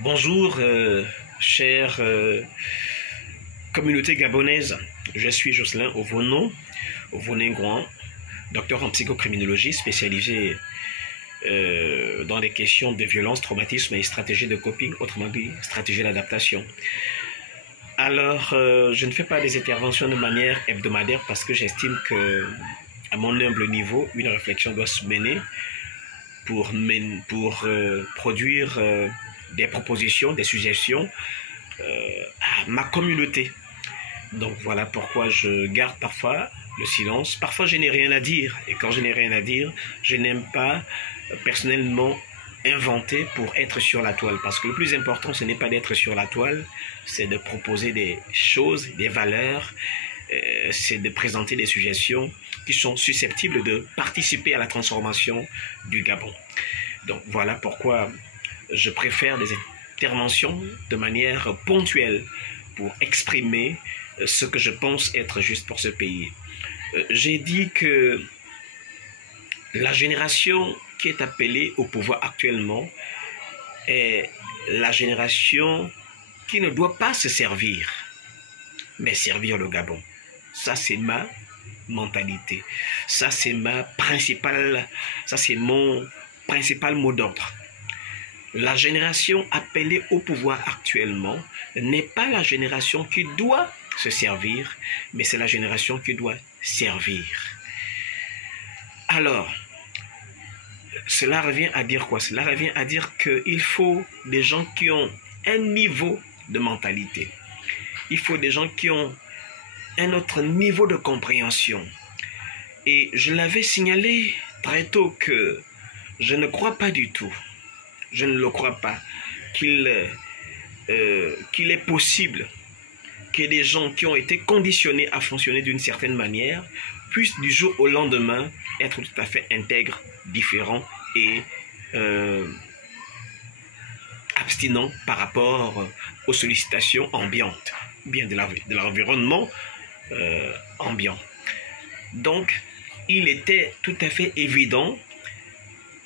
Bonjour, chère communauté gabonaise. Je suis Jocelyn Ovono-Ngouan, docteur en psychocriminologie spécialisé dans les questions de violence, traumatisme et stratégie de coping, autrement dit, stratégie d'adaptation. Alors, je ne fais pas des interventions de manière hebdomadaire parce que j'estime que, à mon humble niveau, une réflexion doit se mener pour produire des propositions, des suggestions à ma communauté. Donc voilà pourquoi je garde parfois le silence. Parfois je n'ai rien à dire. Et quand je n'ai rien à dire, je n'aime pas personnellement inventer pour être sur la toile. Parce que le plus important, ce n'est pas d'être sur la toile, c'est de proposer des choses, des valeurs, c'est de présenter des suggestions qui sont susceptibles de participer à la transformation du Gabon. Donc voilà pourquoi je préfère des interventions de manière ponctuelle pour exprimer ce que je pense être juste pour ce pays. J'ai dit que la génération qui est appelée au pouvoir actuellement est la génération qui ne doit pas se servir, mais servir le Gabon. Ça, c'est ma mentalité. Ça, c'est mon principal mot d'ordre. La génération appelée au pouvoir actuellement n'est pas la génération qui doit se servir, mais c'est la génération qui doit servir. Alors, cela revient à dire quoi? Cela revient à dire qu'il faut des gens qui ont un niveau de mentalité. Il faut des gens qui ont un autre niveau de compréhension. Et je l'avais signalé très tôt que je ne crois pas du tout, je ne le crois pas, qu'il est possible que des gens qui ont été conditionnés à fonctionner d'une certaine manière puissent du jour au lendemain être tout à fait intègres, différents et abstinents par rapport aux sollicitations ambiantes, ou bien de l'environnement ambiant. Donc, il était tout à fait évident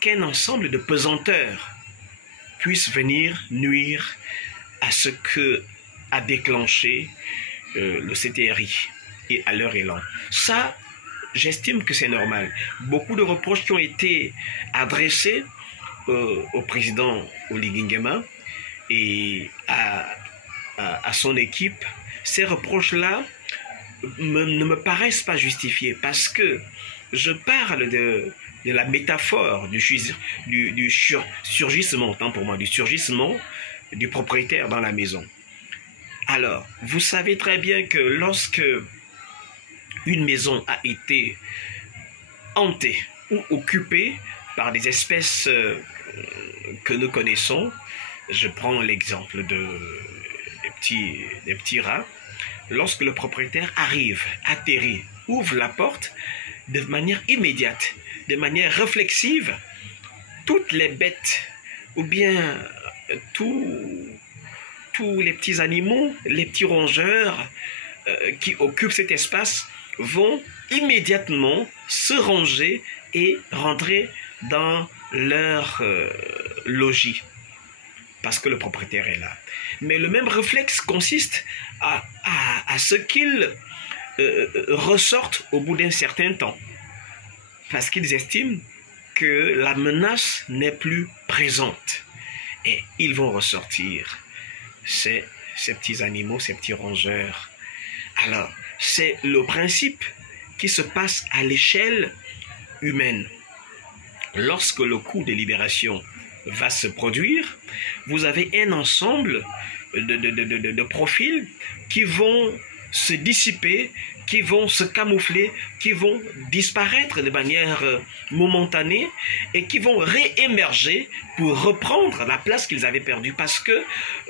qu'un ensemble de pesanteurs puisse venir nuire à ce que a déclenché le CTRI et à leur élan. Ça, j'estime que c'est normal. Beaucoup de reproches qui ont été adressés au président Oligui Nguema et à son équipe, ces reproches-là ne me paraissent pas justifiés parce que je parle de la métaphore du surgissement, autant pour moi, du surgissement du propriétaire dans la maison. Alors, vous savez très bien que lorsque une maison a été hantée ou occupée par des espèces que nous connaissons, je prends l'exemple des petits rats, lorsque le propriétaire arrive, atterrit, ouvre la porte, de manière immédiate, de manière réflexive, toutes les bêtes ou bien tous les petits animaux, les petits rongeurs qui occupent cet espace vont immédiatement se ranger et rentrer dans leur logis parce que le propriétaire est là. Mais le même réflexe consiste à ce qu'ils ressortent au bout d'un certain temps parce qu'ils estiment que la menace n'est plus présente et ils vont ressortir ces petits animaux, ces petits rongeurs. Alors, c'est le principe qui se passe à l'échelle humaine. Lorsque le coup de libération va se produire, vous avez un ensemble de profils qui vont se dissiper, qui vont se camoufler, qui vont disparaître de manière momentanée et qui vont réémerger pour reprendre la place qu'ils avaient perdue parce que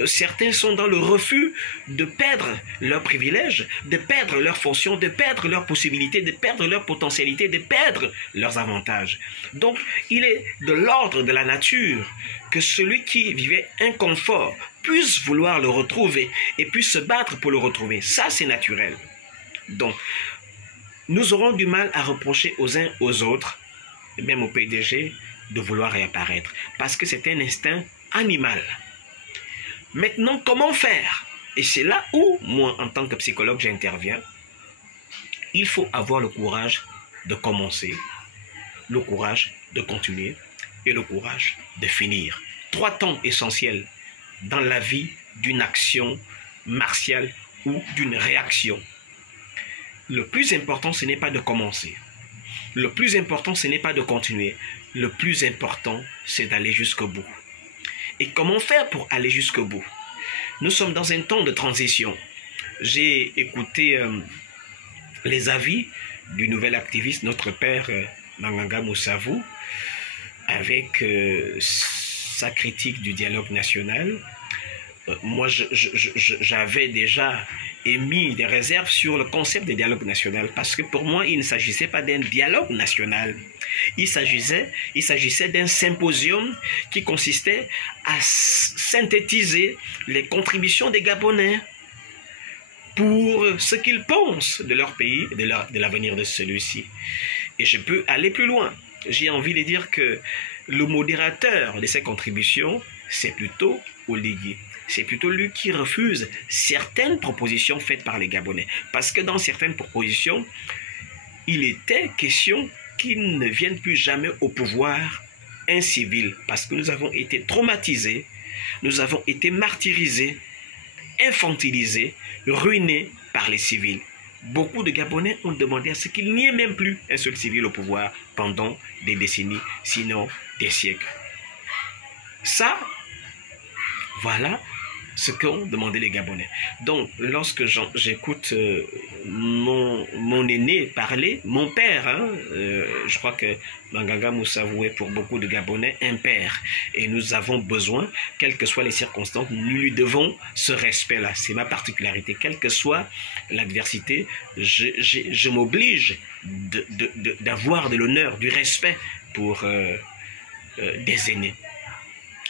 certains sont dans le refus de perdre leurs privilèges, de perdre leurs fonctions, de perdre leurs possibilités, de perdre leurs potentialités, de perdre leurs avantages. Donc, il est de l'ordre de la nature que celui qui vivait un confort puisse vouloir le retrouver et puisse se battre pour le retrouver. Ça, c'est naturel. Donc, nous aurons du mal à reprocher aux uns aux autres, même au PDG, de vouloir réapparaître. Parce que c'est un instinct animal. Maintenant, comment faire? Et c'est là où, moi, en tant que psychologue, j'interviens. Il faut avoir le courage de commencer, le courage de continuer et le courage de finir. 3 temps essentiels dans la vie d'une action martiale ou d'une réaction. Le plus important, ce n'est pas de commencer. Le plus important, ce n'est pas de continuer. Le plus important, c'est d'aller jusqu'au bout. Et comment faire pour aller jusqu'au bout? Nous sommes dans un temps de transition. J'ai écouté les avis du nouvel activiste, notre père Manganga Moussavou, avec sa critique du dialogue national. Moi, j'avais déjà émis des réserves sur le concept de dialogue national parce que pour moi, il ne s'agissait pas d'un dialogue national. Il s'agissait d'un symposium qui consistait à synthétiser les contributions des Gabonais pour ce qu'ils pensent de leur pays et de l'avenir de celui-ci. Et je peux aller plus loin. J'ai envie de dire que le modérateur de ces contributions, c'est plutôt Oligui. C'est plutôt lui qui refuse certaines propositions faites par les Gabonais. Parce que dans certaines propositions, il était question qu'ils ne viennent plus jamais au pouvoir incivil. Parce que nous avons été traumatisés, nous avons été martyrisés, infantilisés, ruinés par les civils. Beaucoup de Gabonais ont demandé à ce qu'il n'y ait même plus un seul civil au pouvoir pendant des décennies, sinon des siècles. Ça, voilà ce qu'ont demandé les Gabonais. Donc, lorsque j'écoute mon aîné parler, mon père, hein, je crois que Manganga Moussavou est pour beaucoup de Gabonais un père. Et nous avons besoin, quelles que soient les circonstances, nous lui devons ce respect-là. C'est ma particularité. Quelle que soit l'adversité, je m'oblige d'avoir de l'honneur, du respect pour des aînés.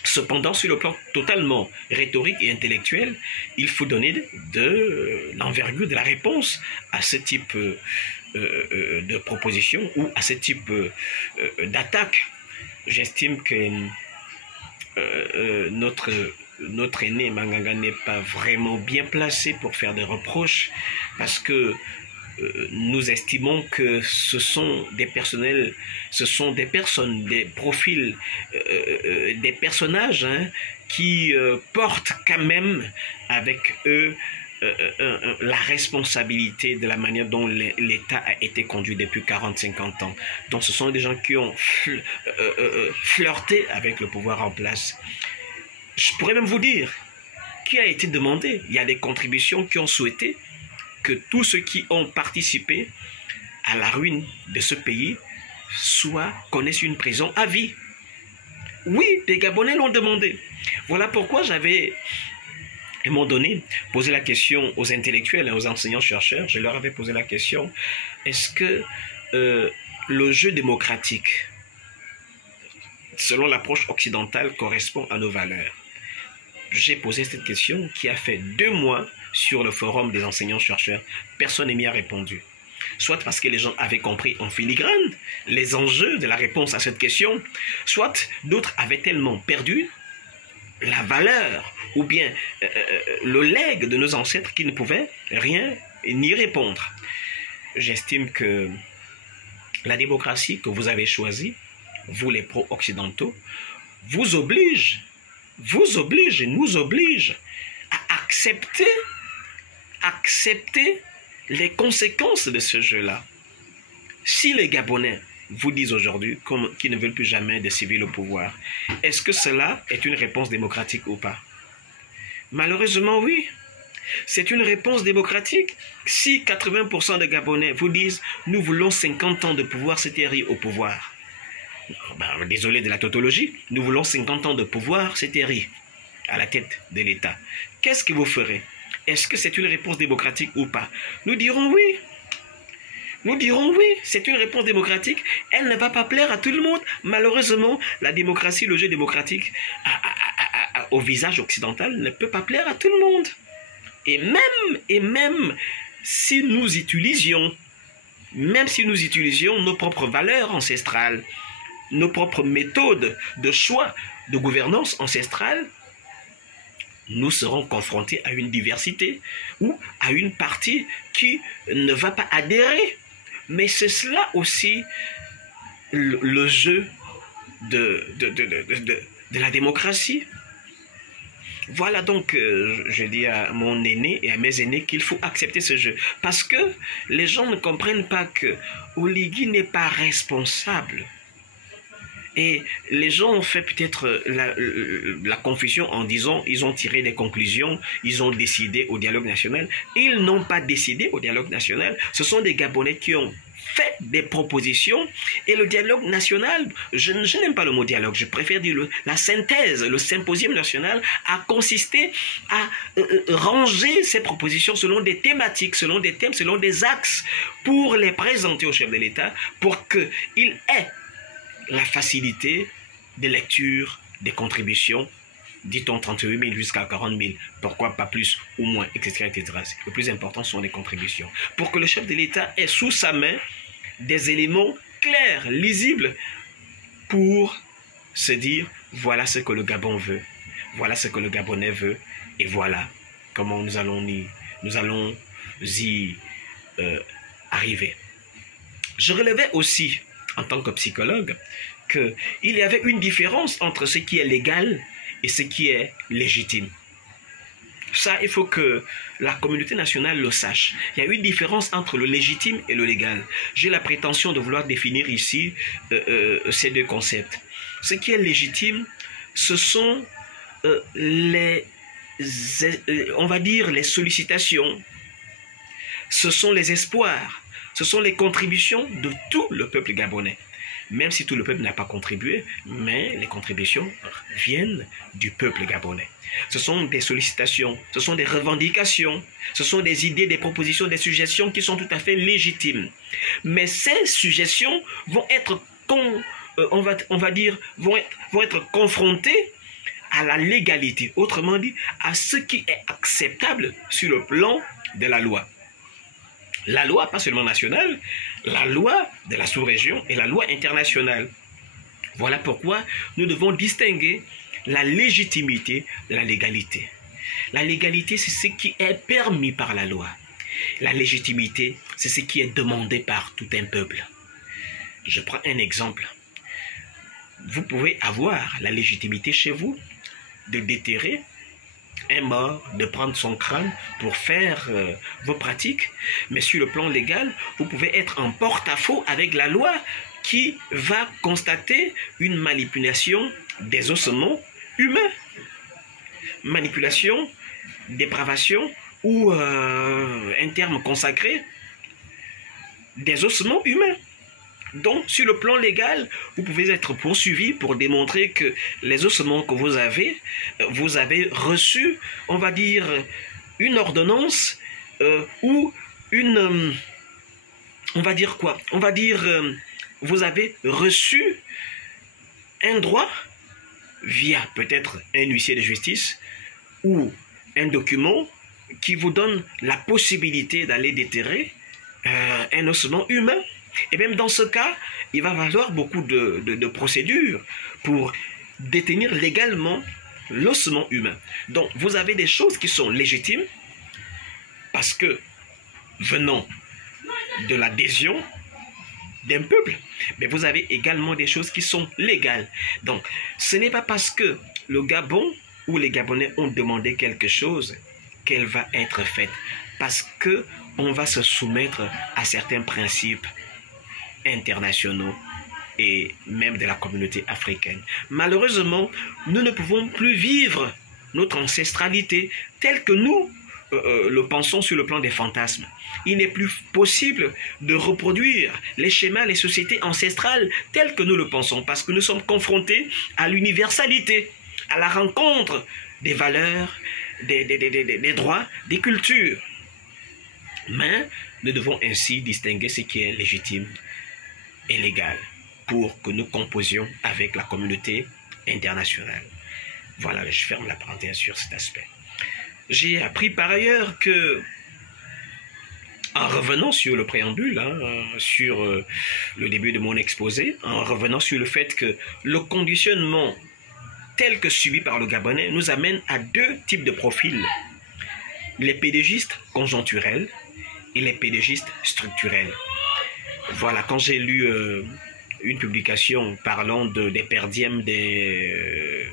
Cependant, sur le plan totalement rhétorique et intellectuel, il faut donner de l'envergure, de la réponse à ce type de proposition ou à ce type d'attaque. J'estime que notre aîné Manganga n'est pas vraiment bien placé pour faire des reproches parce que nous estimons que ce sont des personnels, des profils, des personnages hein, qui portent quand même avec eux la responsabilité de la manière dont l'État a été conduit depuis 40-50 ans. Donc ce sont des gens qui ont flirté avec le pouvoir en place. Je pourrais même vous dire qui a été demandé. Il y a des contributions qui ont souhaité que tous ceux qui ont participé à la ruine de ce pays connaissent une prison à vie. Oui, les Gabonais l'ont demandé. Voilà pourquoi j'avais, à un moment donné, posé la question aux intellectuels et aux enseignants-chercheurs. Je leur avais posé la question, est-ce que le jeu démocratique, selon l'approche occidentale, correspond à nos valeurs? J'ai posé cette question qui a fait 2 mois sur le forum des enseignants-chercheurs. Personne n'y a répondu. Soit parce que les gens avaient compris en filigrane les enjeux de la réponse à cette question, soit d'autres avaient tellement perdu la valeur ou bien le legs de nos ancêtres qu'ils ne pouvaient rien n'y répondre. J'estime que la démocratie que vous avez choisie, vous les pro-occidentaux, vous oblige et nous oblige à accepter les conséquences de ce jeu-là. Si les Gabonais vous disent aujourd'hui qu'ils ne veulent plus jamais de civils au pouvoir, est-ce que cela est une réponse démocratique ou pas? Malheureusement, oui. C'est une réponse démocratique. Si 80% des Gabonais vous disent « nous voulons 50 ans de pouvoir, c'est au pouvoir », désolé de la tautologie, nous voulons 50 ans de pouvoir, c'est à la tête de l'État. Qu'est-ce que vous ferez? Est-ce que c'est une réponse démocratique ou pas? Nous dirons oui. Nous dirons oui, c'est une réponse démocratique. Elle ne va pas plaire à tout le monde. Malheureusement, la démocratie, le jeu démocratique au visage occidental ne peut pas plaire à tout le monde. Et même si nous utilisions nos propres valeurs ancestrales, nos propres méthodes de choix de gouvernance ancestrale, nous serons confrontés à une diversité ou à une partie qui ne va pas adhérer. Mais c'est cela aussi le jeu de la démocratie. Voilà donc, je dis à mon aîné et à mes aînés qu'il faut accepter ce jeu. Parce que les gens ne comprennent pas que Oligui n'est pas responsable. Et les gens ont fait peut-être la confusion en disant ils ont tiré des conclusions, ils ont décidé au dialogue national. Ils n'ont pas décidé au dialogue national. Ce sont des Gabonais qui ont fait des propositions et le dialogue national, je n'aime pas le mot dialogue, je préfère dire la synthèse, le symposium national a consisté à ranger ces propositions selon des thématiques, selon des thèmes, selon des axes pour les présenter au chef de l'État pour qu'il ait la facilité de lecture des contributions, dit-on 38 000 jusqu'à 40 000, pourquoi pas plus ou moins, etc., etc. Le plus important sont les contributions. Pour que le chef de l'État ait sous sa main des éléments clairs, lisibles, pour se dire, voilà ce que le Gabon veut, voilà ce que le Gabonais veut, et voilà comment nous allons y arriver. Je relevais aussi, en tant que psychologue, qu'il y avait une différence entre ce qui est légal et ce qui est légitime. Ça, il faut que la communauté nationale le sache. Il y a une différence entre le légitime et le légal. J'ai la prétention de vouloir définir ici ces deux concepts. Ce qui est légitime, ce sont on va dire les sollicitations, ce sont les espoirs, ce sont les contributions de tout le peuple gabonais. Même si tout le peuple n'a pas contribué, mais les contributions viennent du peuple gabonais. Ce sont des sollicitations, ce sont des revendications, ce sont des idées, des propositions, des suggestions qui sont tout à fait légitimes. Mais ces suggestions vont être, vont être confrontées à la légalité, autrement dit, à ce qui est acceptable sur le plan de la loi. La loi, pas seulement nationale, la loi de la sous-région et la loi internationale. Voilà pourquoi nous devons distinguer la légitimité de la légalité. La légalité, c'est ce qui est permis par la loi. La légitimité, c'est ce qui est demandé par tout un peuple. Je prends un exemple. Vous pouvez avoir la légitimité chez vous de déterrer un mort, de prendre son crâne pour faire vos pratiques, mais sur le plan légal, vous pouvez être en porte-à-faux avec la loi qui va constater une manipulation des ossements humains. Manipulation, dépravation ou un terme consacré, des ossements humains. Donc, sur le plan légal, vous pouvez être poursuivi pour démontrer que les ossements que vous avez reçu, on va dire, une ordonnance ou une... on va dire quoi? On va dire, vous avez reçu un droit via peut-être un huissier de justice ou un document qui vous donne la possibilité d'aller déterrer un ossement humain. Et même dans ce cas, il va falloir beaucoup de procédures pour détenir légalement l'ossement humain. Donc, vous avez des choses qui sont légitimes parce que venant de l'adhésion d'un peuple, mais vous avez également des choses qui sont légales. Donc, ce n'est pas parce que le Gabon ou les Gabonais ont demandé quelque chose qu'elle va être faite, parce qu'on va se soumettre à certains principes internationaux et même de la communauté africaine. Malheureusement, nous ne pouvons plus vivre notre ancestralité telle que nous le pensons sur le plan des fantasmes. Il n'est plus possible de reproduire les schémas, les sociétés ancestrales telles que nous le pensons, parce que nous sommes confrontés à l'universalité, à la rencontre des valeurs, des droits, des cultures. Mais nous devons ainsi distinguer ce qui est légitime et légal pour que nous composions avec la communauté internationale. Voilà, je ferme la parenthèse sur cet aspect. J'ai appris par ailleurs que, en revenant sur le préambule, sur le début de mon exposé, en revenant sur le fait que le conditionnement tels que subis par le Gabonais nous amène à deux types de profils. Les pédégistes conjoncturels et les pédégistes structurels. Voilà, quand j'ai lu une publication parlant des perdièmes du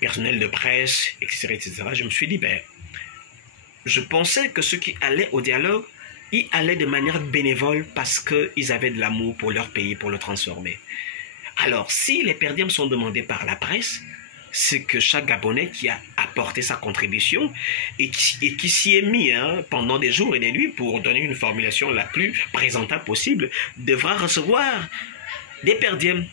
personnel de presse, etc., je me suis dit, ben, je pensais que ceux qui allaient au dialogue, ils allaient de manière bénévole parce qu'ils avaient de l'amour pour leur pays, pour le transformer. Alors, si les perdièmes sont demandés par la presse, c'est que chaque Gabonais qui a apporté sa contribution et qui s'y est mis pendant des jours et des nuits pour donner une formulation la plus présentable possible, devra recevoir des perdièmes.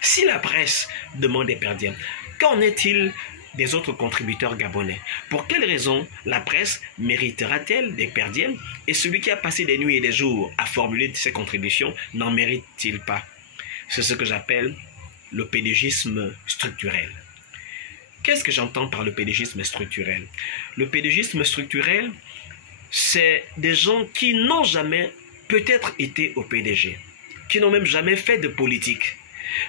Si la presse demande des perdièmes, qu'en est-il des autres contributeurs gabonais? Pour quelles raisons la presse méritera-t-elle des perdièmes et celui qui a passé des nuits et des jours à formuler ses contributions n'en mérite-t-il pas? C'est ce que j'appelle le pédégisme structurel. Qu'est-ce que j'entends par le pédégisme structurel? Le pédégisme structurel, c'est des gens qui n'ont jamais peut-être été au PDG, qui n'ont même jamais fait de politique,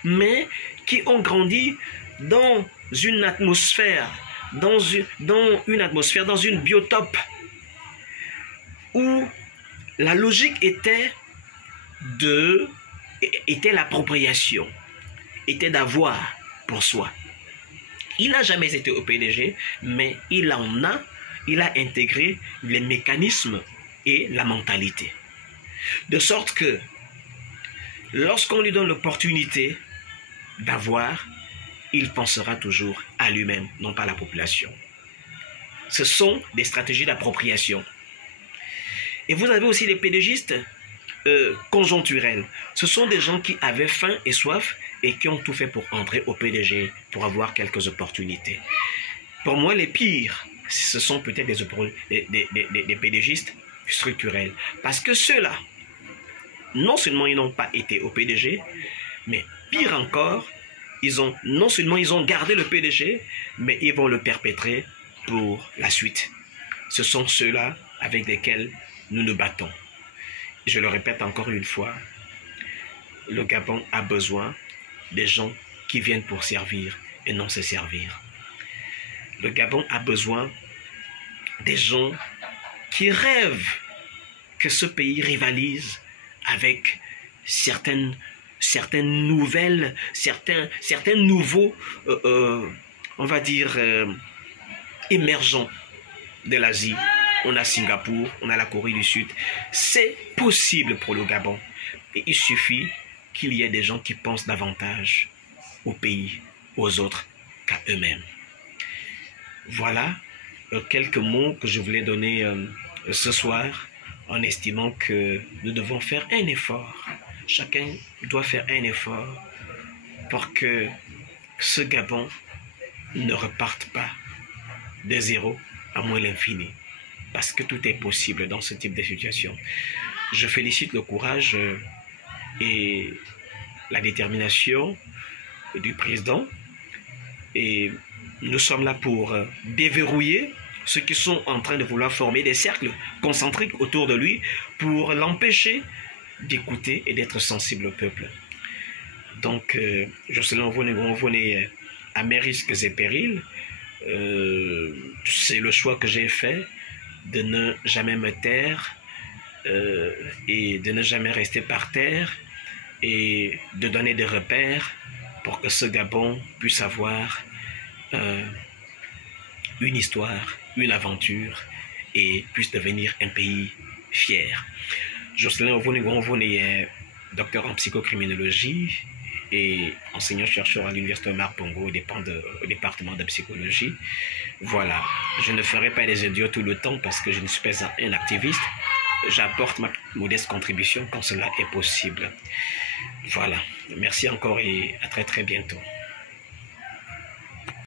mais qui ont grandi dans une atmosphère, dans une biotope où la logique était l'appropriation, était d'avoir pour soi. Il n'a jamais été au PDG, mais il a intégré les mécanismes et la mentalité. De sorte que lorsqu'on lui donne l'opportunité d'avoir, il pensera toujours à lui-même, non pas à la population. Ce sont des stratégies d'appropriation. Et vous avez aussi les pédégistes conjoncturels. Ce sont des gens qui avaient faim et soif et qui ont tout fait pour entrer au PDG, pour avoir quelques opportunités. Pour moi, les pires, ce sont peut-être des pédégistes structurels. Parce que ceux-là, non seulement ils n'ont pas été au PDG, mais pire encore, non seulement ils ont gardé le PDG, mais ils vont le perpétrer pour la suite. Ce sont ceux-là avec lesquels nous nous battons. Je le répète encore une fois, le Gabon a besoin des gens qui viennent pour servir et non se servir. Le Gabon a besoin des gens qui rêvent que ce pays rivalise avec certains nouveaux, on va dire, émergents de l'Asie. On a Singapour, on a la Corée du Sud. C'est possible pour le Gabon. Et il suffit qu'il y ait des gens qui pensent davantage au pays, aux autres, qu'à eux-mêmes. Voilà quelques mots que je voulais donner ce soir, en estimant que nous devons faire un effort. Chacun doit faire un effort pour que ce Gabon ne reparte pas de zéro à moins l'infini. Parce que tout est possible dans ce type de situation. Je félicite le courage et la détermination du président. Et nous sommes là pour déverrouiller ceux qui sont en train de vouloir former des cercles concentriques autour de lui pour l'empêcher d'écouter et d'être sensible au peuple. Donc, Jocelyn Ovone, à mes risques et périls, c'est le choix que j'ai fait de ne jamais me taire et de ne jamais rester par terre et de donner des repères pour que ce Gabon puisse avoir une histoire, une aventure et puisse devenir un pays fier. Jocelyn Ovone est docteur en psychocriminologie et enseignant-chercheur à l'université Omar Bongo au département de psychologie. Voilà, je ne ferai pas des idiots tout le temps parce que je ne suis pas un activiste. J'apporte ma modeste contribution quand cela est possible. Voilà, merci encore et à très très bientôt.